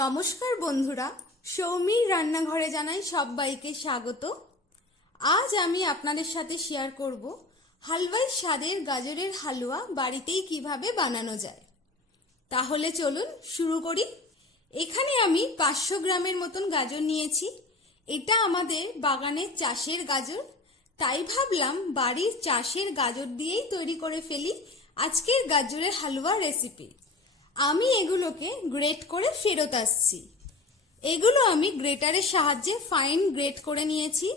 নমস্কার বন্ধুরা, সৌমির রান্নাঘরে জানাই সবাইকে স্বাগত। আজ আমি আপনাদের সাথে শেয়ার করব হালওয়াই স্বাদের গাজরের হালুয়া বাড়িতেই কিভাবে বানানো যায়। তাহলে চলুন শুরু করি। এখানে আমি 500 গ্রামের মতন গাজর নিয়েছি। এটা আমাদের বাগানের চাষের গাজর, তাই ভাবলাম বাড়ির চাষের গাজর দিয়েই তৈরি করে ফেলি আজকের গাজরের হালুয়া রেসিপি। আমি এগুলোকে গ্রেট করে ফেরত আসছি। এগুলো আমি গ্রেটারের সাহায্যে ফাইন গ্রেট করে নিয়েছি।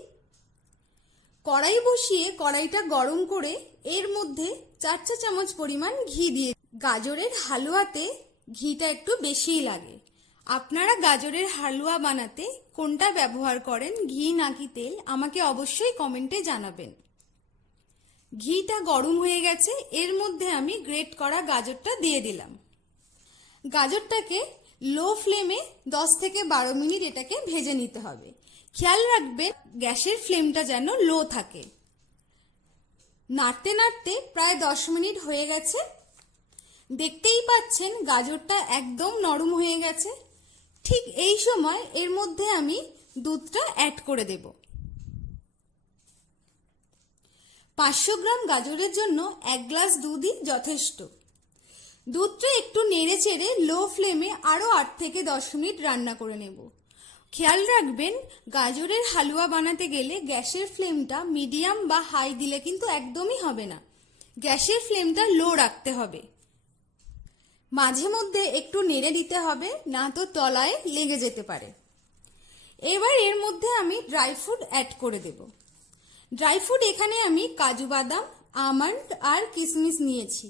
কড়াই বসিয়ে কড়াইটা গরম করে এর মধ্যে 4 চা চামচ পরিমাণ ঘি দিয়ে, গাজরের হালুয়াতে ঘিটা একটু বেশিই লাগে। আপনারা গাজরের হালুয়া বানাতে কোনটা ব্যবহার করেন, ঘি নাকি তেল, আমাকে অবশ্যই কমেন্টে জানাবেন। ঘিটা গরম হয়ে গেছে, এর মধ্যে আমি গ্রেট করা গাজরটা দিয়ে দিলাম। গাজরটাকে লো ফ্লেমে 10 থেকে 12 মিনিট এটাকে ভেজে নিতে হবে। খেয়াল রাখবেন গ্যাসের ফ্লেমটা যেন লো থাকে। নাড়তে নাড়তে প্রায় 10 মিনিট হয়ে গেছে। দেখতেই পাচ্ছেন গাজরটা একদম নরম হয়ে গেছে। ঠিক এই সময় এর মধ্যে আমি দুধটা অ্যাড করে দেব। 500 গ্রাম গাজরের জন্য 1 গ্লাস দুধই যথেষ্ট। দুধটা একটু নেড়ে চেড়ে লো ফ্লেমে আরও 8 থেকে 10 মিনিট রান্না করে নেব। খেয়াল রাখবেন গাজরের হালুয়া বানাতে গেলে গ্যাসের ফ্লেমটা মিডিয়াম বা হাই দিলে কিন্তু একদমই হবে না, গ্যাসের ফ্লেমটা লো রাখতে হবে। মাঝে মধ্যে একটু নেড়ে দিতে হবে, না তো তলায় লেগে যেতে পারে। এবার এর মধ্যে আমি ড্রাই ফ্রুট অ্যাড করে দেব। ড্রাই ফ্রুট এখানে আমি কাজু বাদাম, আমন্ড আর কিশমিশ নিয়েছি।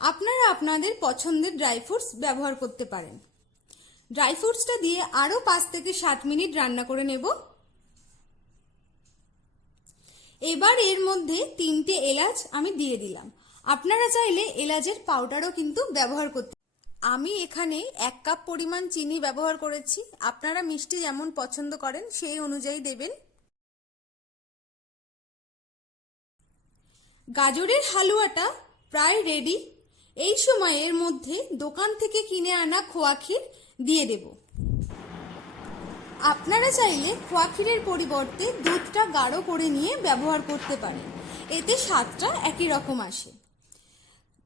আপনারা আপনাদের পছন্দের ড্রাই ফ্রুটস ব্যবহার করতে পারেন। ড্রাই ফ্রুটসটা দিয়ে আরও 5 থেকে 7 মিনিট রান্না করে নেব। এবার এর মধ্যে 3টে এলাচ আমি দিয়ে দিলাম। আপনারা চাইলে এলাচের পাউডারও কিন্তু ব্যবহার করতে। আমি এখানে 1 কাপ পরিমাণ চিনি ব্যবহার করেছি। আপনারা মিষ্টি যেমন পছন্দ করেন সেই অনুযায়ী দেবেন। গাজরের হালুয়াটা প্রায় রেডি। এই সময় এর মধ্যে দোকান থেকে কিনে আনা খোয়া ক্ষীর দিয়ে দেব। আপনারা চাইলে খোয়া ক্ষীরের পরিবর্তে দুধটা গাঢ় করে নিয়ে ব্যবহার করতে পারেন, এতে স্বাদটা একই রকম আসে।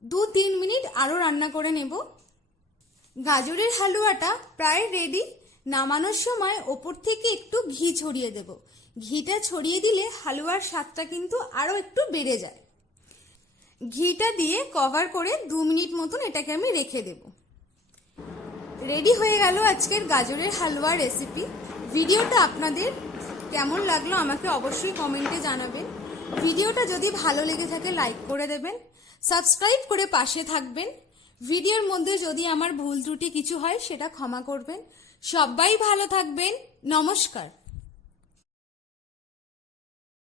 2-3 মিনিট আরও রান্না করে নেব। গাজরের হালুয়াটা প্রায় রেডি। নামানোর সময় ওপর থেকে একটু ঘি ছড়িয়ে দেব। ঘিটা ছড়িয়ে দিলে হালুয়ার স্বাদটা কিন্তু আরও একটু বেড়ে যায়। ঘিটা দিয়ে কভার করে 2 মিনিট মতন এটাকে আমি রেখে দেব। রেডি হয়ে গেল আজকের গাজরের হালুয়া রেসিপি। ভিডিওটা আপনাদের কেমন লাগলো আমাকে অবশ্যই কমেন্টে জানাবেন। ভিডিওটা যদি ভালো লেগে থাকে লাইক করে দেবেন, সাবস্ক্রাইব করে পাশে থাকবেন। ভিডিওর মধ্যে যদি আমার ভুল ত্রুটি কিছু হয় সেটা ক্ষমা করবেন। সবাই ভালো থাকবেন। নমস্কার।